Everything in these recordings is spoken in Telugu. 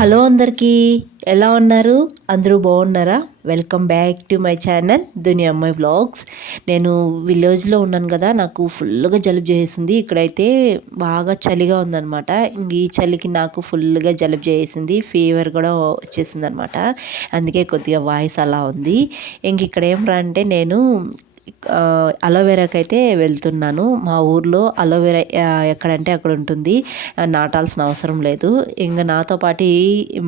హలో అందరికీ, ఎలా ఉన్నారు? అందరూ బాగున్నారా? Welcome back to my channel దునియా అమ్మాయి వ్లాగ్స్. నేను విలేజ్లో ఉన్నాను కదా, నాకు ఫుల్గా జలుబు చేసింది. ఇక్కడైతే బాగా చలిగా ఉందన్నమాట. ఇంక ఈ చలికి నాకు ఫుల్గా జలుబు చేసింది, ఫీవర్ కూడా వచ్చేసింది అనమాట. అందుకే కొద్దిగా వాయిస్ అలా ఉంది. ఇంక ఇక్కడ ఏం రా అంటే నేను అలోవెరాకి అయితే వెళ్తున్నాను. మా ఊర్లో అలోవెరా ఎక్కడంటే అక్కడ ఉంటుంది, నాటాల్సిన అవసరం లేదు. ఇంకా నాతో పాటు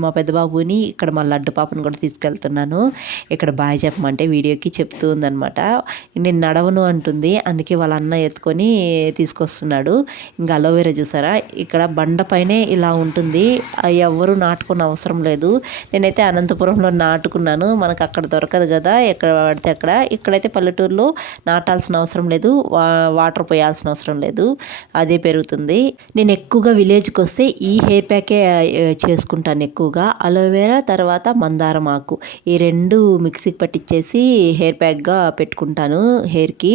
మా పెద్ద బాబుని, ఇక్కడ మా లడ్డు పాపను కూడా తీసుకెళ్తున్నాను. ఇక్కడ బాయ్ చెప్పమంటే వీడియోకి చెప్తూ ఉందనమాట. నేను నడవను అంటుంది, అందుకే వాళ్ళ అన్న ఎత్తుకొని తీసుకొస్తున్నాడు. ఇంకా అలోవెరా చూసారా, ఇక్కడ బండ పైనే ఇలా ఉంటుంది, ఎవరు నాటుకున్న అవసరం లేదు. నేనైతే అనంతపురంలో నాటుకున్నాను, మనకు అక్కడ దొరకదు కదా ఎక్కడ పడితే అక్కడ. ఇక్కడైతే పల్లెటూరులో నాటాల్సిన అవసరం లేదు, వాటర్ పోయాల్సిన అవసరం లేదు, అదే పెరుగుతుంది. నేను ఎక్కువగా విలేజ్కి వస్తే ఈ హెయిర్ ప్యాకే చేసుకుంటాను ఎక్కువగా. అలోవెరా తర్వాత మందారం ఆకు, ఈ రెండు మిక్సీకి పట్టించేసి హెయిర్ ప్యాక్గా పెట్టుకుంటాను హెయిర్కి.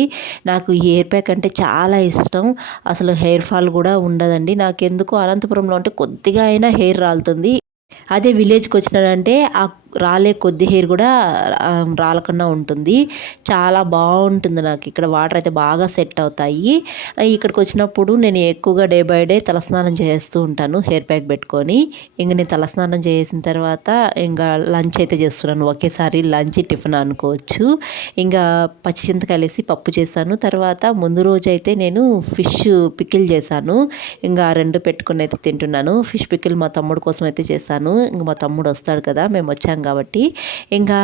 నాకు ఈ హెయిర్ ప్యాక్ అంటే చాలా ఇష్టం. అసలు హెయిర్ ఫాల్ కూడా ఉండదండి. నాకు ఎందుకో అనంతపురంలో అంటే కొద్దిగా అయినా హెయిర్ రాలుతుంది. అదే విలేజ్కి వచ్చినాడంటే ఆ రాలే కొద్ది హెయిర్ కూడా రాలకుండా ఉంటుంది. చాలా బాగుంటుంది. నాకు ఇక్కడ వాటర్ అయితే బాగా సెట్ అవుతాయి. ఇక్కడికి వచ్చినప్పుడు నేను ఎక్కువగా డే బై డే తలస్నానం చేస్తూ ఉంటాను హెయిర్ ప్యాక్ పెట్టుకొని. ఇంక నేను తలస్నానం చేసిన తర్వాత ఇంకా లంచ్ అయితే చేస్తున్నాను. ఒకేసారి లంచ్ టిఫిన్ అనుకోవచ్చు. ఇంకా పచ్చి చింతకాయలు వేసి పప్పు చేశాను. తర్వాత ముందు రోజు అయితే నేను ఫిష్ పికిల్ చేశాను. ఇంకా రెండు పెట్టుకుని అయితే తింటున్నాను. ఫిష్ పికిల్ మా తమ్ముడు కోసం అయితే చేశాను. ఇంకా మా తమ్ముడు వస్తాడు కదా, మేము వచ్చాం కాబట్టి. ఇంకా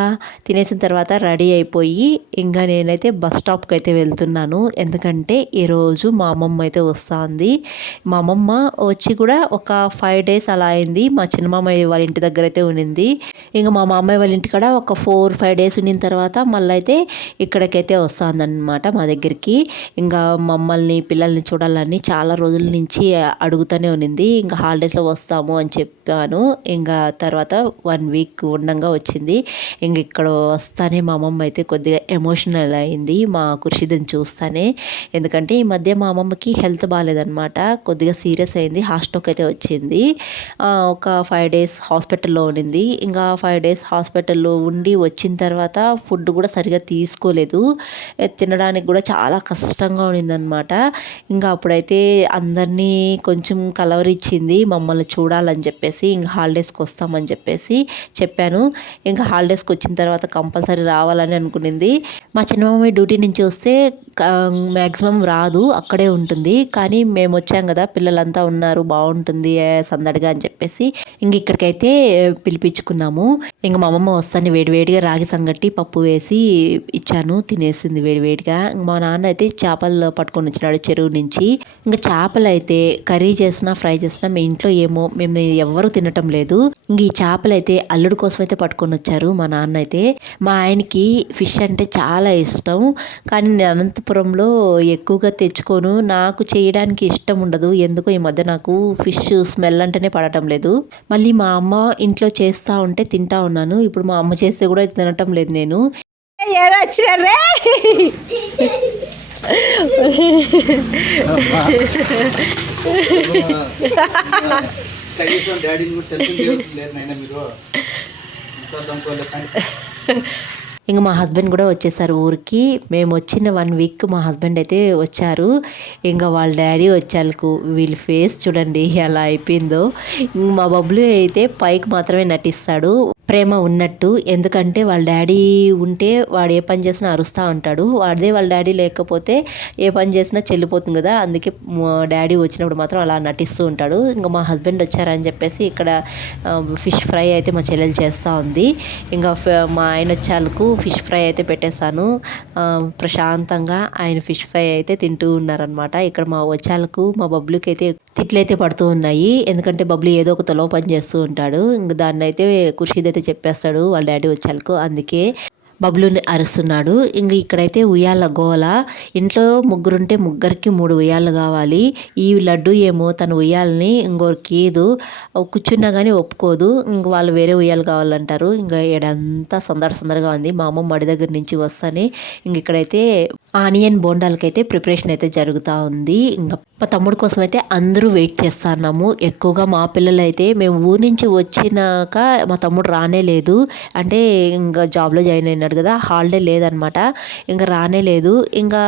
తినేసిన తర్వాత రెడీ అయిపోయి ఇంకా నేనైతే బస్ స్టాప్కి అయితే వెళ్తున్నాను. ఎందుకంటే ఈరోజు మా అమ్మమ్మ అయితే వస్తుంది. మా అమ్మమ్మ వచ్చి కూడా ఒక 5 days అలా అయింది. మా చిన్నమామయ్య వాళ్ళ ఇంటి దగ్గర అయితే ఉండింది. ఇంకా మా మామయ్య వాళ్ళ ఇంటికాడ ఒక 4-5 days ఉండిన తర్వాత మళ్ళీ అయితే ఇక్కడికైతే వస్తుందన్నమాట మా దగ్గరికి. ఇంకా మమ్మల్ని పిల్లల్ని చూడాలని చాలా రోజుల నుంచి అడుగుతూనే ఉన్నింది. ఇంకా హాలిడేస్లో వస్తాము అని చెప్పాను. ఇంకా తర్వాత 1 week ఉండంగా వచ్చింది. ఇంక ఇక్కడ వస్తానే మా అమ్మమ్మ అయితే కొద్దిగా ఎమోషనల్ అయింది మా ఖుర్షిద్ని చూస్తానే. ఎందుకంటే ఈ మధ్య మా అమ్మమ్మకి హెల్త్ బాగాలేదనమాట, కొద్దిగా సీరియస్ అయింది, హాస్టల్కి అయితే వచ్చింది. ఒక 5 days హాస్పిటల్లో ఉండింది. ఇంకా 5 days హాస్పిటల్లో ఉండి వచ్చిన తర్వాత ఫుడ్ కూడా సరిగా తీసుకోలేదు, తినడానికి కూడా చాలా కష్టంగా ఉండిందనమాట. ఇంకా అప్పుడైతే అందరినీ కొంచెం కలవరిచ్చింది మమ్మల్ని చూడాలని చెప్పేసి. ఇంకా హాలిడేస్కి వస్తామని చెప్పేసి చెప్పాను. ఇంకా హాలిడేస్కి వచ్చిన తర్వాత కంపల్సరీ రావాలని అనుకునింది. మా చిన్నమామయ్య డ్యూటీ నుంచి వస్తే మ్యాక్సిమం రాదు, అక్కడే ఉంటుంది. కానీ మేము వచ్చాం కదా, పిల్లలంతా ఉన్నారు, బాగుంటుంది సందడిగా అని చెప్పేసి ఇంక ఇక్కడికైతే పిలిపించుకున్నాము. ఇంక మా అమ్మమ్మ వస్తాను వేడివేడిగా రాగి సంగటి పప్పు వేసి ఇచ్చాను, తినేసింది వేడివేడిగా. మా నాన్న అయితే చేపలు పట్టుకొని వచ్చినాడు చెరువు నుంచి. ఇంకా చేపలు అయితే కర్రీ చేసినా ఫ్రై చేసినా మీ ఇంట్లో ఏమో మేము ఎవ్వరూ తినటం లేదు. ఇంక ఈ చేపలు అయితే అల్లుడు కోసం అయితే పట్టుకొని వచ్చారు మా నాన్న అయితే. మా ఆయనకి ఫిష్ అంటే చాలా ఇష్టం, కానీ నేను అనంతపురంలో ఎక్కువగా తెచ్చుకోను, నాకు చేయడానికి ఇష్టం ఉండదు. ఎందుకో ఈ మధ్య నాకు ఫిష్ స్మెల్ అంటేనే పడటం లేదు. మళ్ళీ మా అమ్మ ఇంట్లో చేస్తూ ఉంటే తింటా ఉన్నాను, ఇప్పుడు మా అమ్మ చేస్తే కూడా తినటం లేదు నేను. ఇంకా మా హస్బెండ్ కూడా వచ్చేసారు ఊరికి. మేము వచ్చిన 1 week మా హస్బెండ్ అయితే వచ్చారు. ఇంకా వాళ్ళ డాడీ వచ్చాలకు వీళ్ళ ఫేస్ చూడండి ఎలా అయిపోయిందో. మా బబ్లు అయితే పైకి మాత్రమే నటిస్తాడు ప్రేమ ఉన్నట్టు. ఎందుకంటే వాళ్ళ డాడీ ఉంటే వాడు ఏ పని చేసినా అరుస్తూ ఉంటాడు, వాడిదే వాళ్ళ డాడీ లేకపోతే ఏ పని చేసినా చెల్లిపోతుంది కదా. అందుకే డాడీ వచ్చినప్పుడు మాత్రం అలా నటిస్తూ ఉంటాడు. ఇంకా మా హస్బెండ్ వచ్చారని చెప్పేసి ఇక్కడ ఫిష్ ఫ్రై అయితే మా చెల్లెలు చేస్తూ ఉంది. ఇంకా మా ఆయన వచ్చాలకు ఫిష్ ఫ్రై అయితే పెట్టేశాను. ప్రశాంతంగా ఆయన ఫిష్ ఫ్రై అయితే తింటూ ఉన్నారనమాట. ఇక్కడ మా వచ్చాలకు మా బబ్లుకి అయితే తిట్లయితే పడుతూ ఉన్నాయి. ఎందుకంటే బబ్లు ఏదో ఒక తొలవ పని చేస్తూ ఉంటాడు. ఇంక దాన్ని అయితే ఖుషీద్ అయితే చెప్పేస్తాడు వాళ్ళ డాడీ వచ్చాలకు, అందుకే బబ్లుని అరుస్తున్నాడు. ఇంక ఇక్కడైతే ఉయ్యాల గోల. ఇంట్లో ముగ్గురుంటే ముగ్గురికి 3 ఉయ్యాలు కావాలి. ఈ లడ్డు ఏమో తన ఉయ్యాలని ఇంకోరికి ఏదు, కూర్చున్నా కానీ ఒప్పుకోదు. ఇంక వాళ్ళు వేరే ఉయ్యాలు కావాలంటారు. ఇంకా ఎడంతా సందడిగా ఉంది. మా అమ్మ మడి దగ్గర నుంచి వస్తానే ఇంక ఇక్కడైతే ఆనియన్ బోండాలకైతే ప్రిపరేషన్ అయితే జరుగుతూ ఉంది. ఇంకా మా తమ్ముడు కోసం అయితే అందరూ వెయిట్ చేస్తున్నాము. ఎక్కువగా మా పిల్లలు అయితే మేము ఊరి నుంచి వచ్చినాక మా తమ్ముడు రానే లేదు. అంటే ఇంకా జాబ్లో జాయిన్ అయినాడు కదా, హాలిడే లేదనమాట. ఇంకా రానే లేదు. ఇంకా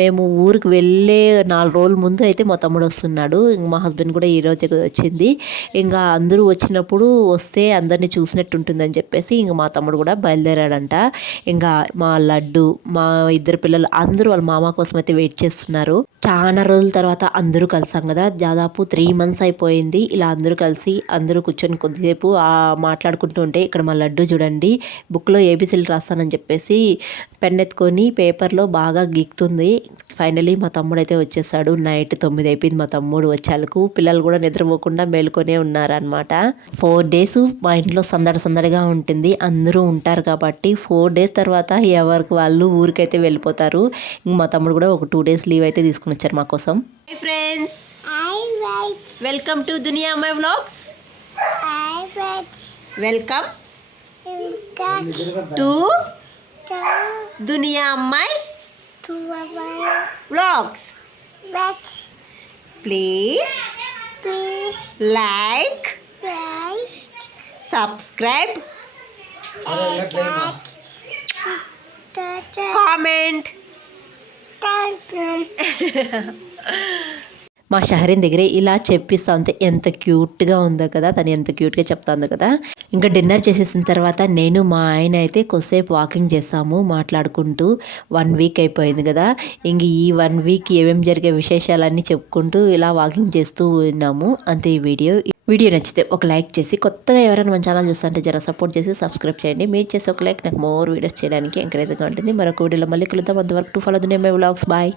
మేము ఊరికి వెళ్ళే 4 రోజుల ముందు అయితే మా తమ్ముడు వస్తున్నాడు. మా హస్బెండ్ కూడా ఈరోజు వచ్చింది. ఇంకా అందరూ వచ్చినప్పుడు వస్తే అందరినీ చూసినట్టు ఉంటుందని చెప్పేసి ఇంకా మా తమ్ముడు కూడా బయలుదేరాడంట. ఇంకా మా లడ్డు, మా ఇద్దరు పిల్లలు అందరూ వాళ్ళ మామ కోసం అయితే వెయిట్ చేస్తున్నారు. చాలా రోజుల తర్వాత అందరూ కలిసాం కదా, దాదాపు 3 months అయిపోయింది. ఇలా అందరూ కలిసి అందరూ కూర్చొని కొద్దిసేపు మాట్లాడుకుంటూ ఉంటే ఇక్కడ మా లడ్డు చూడండి బుక్లో ఏబీసీలు రాస్తానని చెప్పేసి పెన్ ఎత్తుకొని పేపర్లో బాగా గీక్తుంది. ఫైనలీ మా తమ్ముడు అయితే వచ్చేసాడు. నైట్ 9 అయిపోయింది మా తమ్ముడు వచ్చేందుకు. పిల్లలు కూడా నిద్రపోకుండా మేలుకొనే ఉన్నారనమాట. 4 days మా ఇంట్లో సందడిగా ఉంటుంది. అందరూ ఉంటారు కాబట్టి 4 days తర్వాత ఎవరికి వాళ్ళు ఊరికైతే వెళ్ళిపోతారు. ఇంక మా తమ్ముడు కూడా ఒక 2 days లీవ్ అయితే తీసుకుని వచ్చారు మా కోసం. హై ఫ్రెండ్స్, వెల్కమ్ టు దునియా అమ్మాయి వ్లాగ్స్. వెల్కమ్ టు దునియా అమ్మాయి vlogs. Please like, subscribe, comment. మా షహరీన్ దగ్గరే ఇలా చెప్పిస్తా ఉంటే ఎంత క్యూట్గా ఉందో కదా, తను ఎంత క్యూట్గా చెప్తాందో కదా. ఇంకా డిన్నర్ చేసేసిన తర్వాత నేను మా ఆయన అయితే కొద్దిసేపు వాకింగ్ చేస్తాము మాట్లాడుకుంటూ. 1 week అయిపోయింది కదా, ఇంక ఈ 1 week ఏమేమి జరిగే విశేషాలన్నీ చెప్పుకుంటూ ఇలా వాకింగ్ చేస్తూ ఉన్నాము. అంతే ఈ వీడియో నచ్చితే ఒక లైక్ చేసి, కొత్తగా ఎవరైనా మన ఛానల్ చూస్తుంటే జర సపోర్ట్ చేసి సబ్స్క్రైబ్ చేయండి. మీరు చేసే ఒక లైక్ నాకు మోర్ వీడియోస్ చేయడానికి ఎంకరేజ్గా ఉంటుంది. మరొక వీడియోలో మళ్ళీ కలుద్దాం. అంతవరకు టు ఫాలో దునియా అమ్మాయి వ్లాగ్స్. బాయ్.